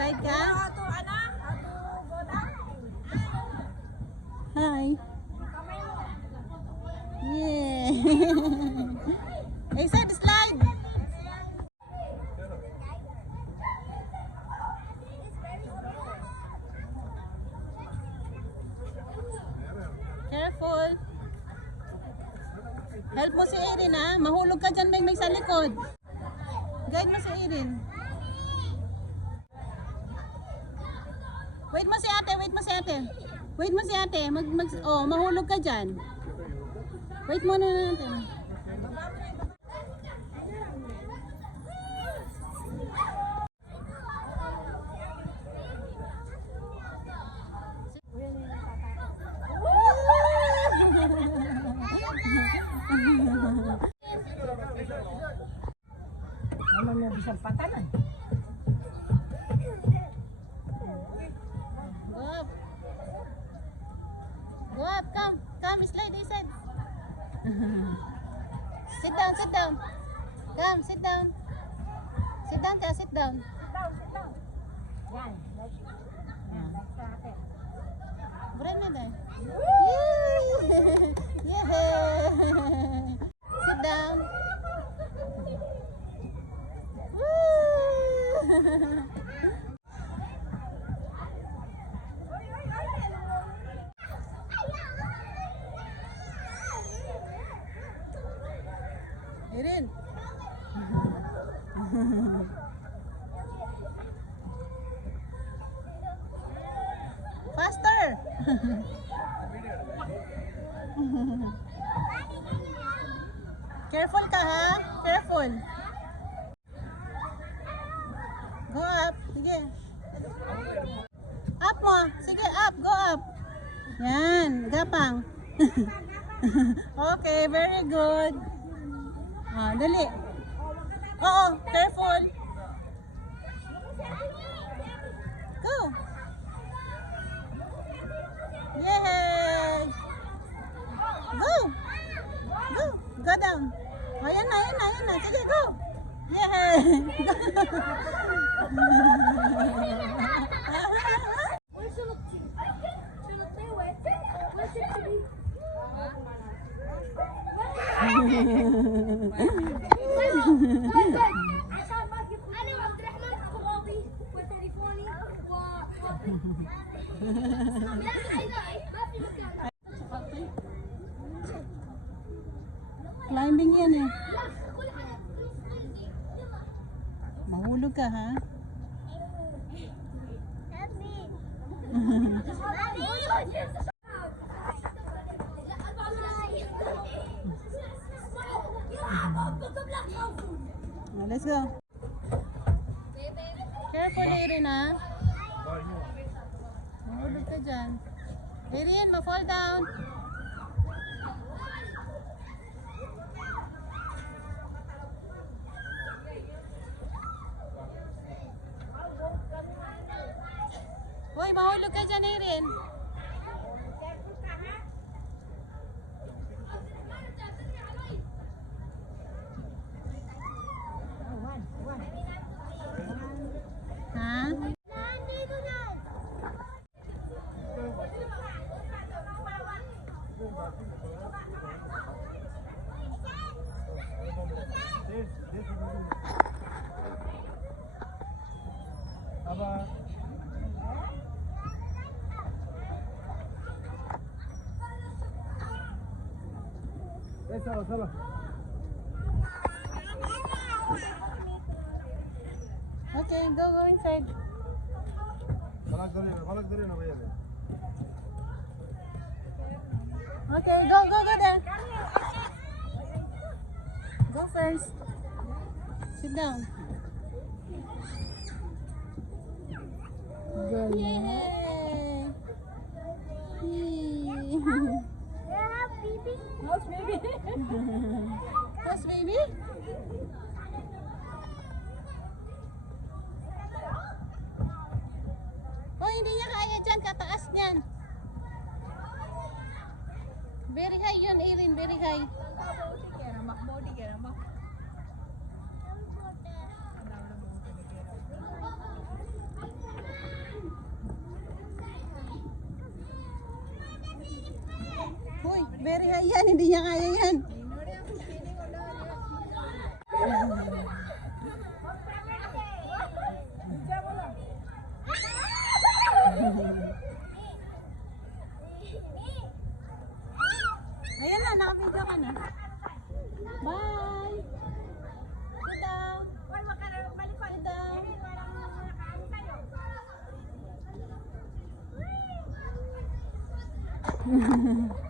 Slide ka? Hi. Yeah. Hey, side slide. Careful. Help mo si Erin ha. Mahulog ka dyan may sa likod. Guide mo si Erin. Wait mo si ate, wait mo si ate. Wait mo si ate. Mahulog ka dyan. Wait muna natin. Naman na bisang patanan. Go up. Go up, come. Come, slide this side. Sit down, sit down. Come, sit down. Sit down, Tia, sit down. Sit down. Yan. Like sa akin. Buran na dahil. Yay! Sit down. Erin. Faster. Careful ka ha? Careful. Go up. Sige. Up mo. Sige, up. Go up. Yan. Gapang. Okay, very good. Dali. Oo, careful. Go. Yay! Go. Go. Go down. Ayan na, ayan na, ayan na. Sige, go. Yay! Climbing yan eh. Mahulog ka ha? Let's go. Careful, Erin ha. Mahulog ka dyan. Erin, ma-fall down. Hoy, mahulog ka dyan, Erin. Ha? Aba. Salah. Okay, go inside. Balak dari na भैया. Okay, go there. Go first. Sit down. Good. Yay. How's baby? How's baby? Oh, hindi niya kaya dyan. Kataas niyan. Very high yun, Erin. Very high. Body kaya namak. Very high yan, hindi niya kaya yan. Ayan na, naka-video ka na. Bye! Sit down. Sit down.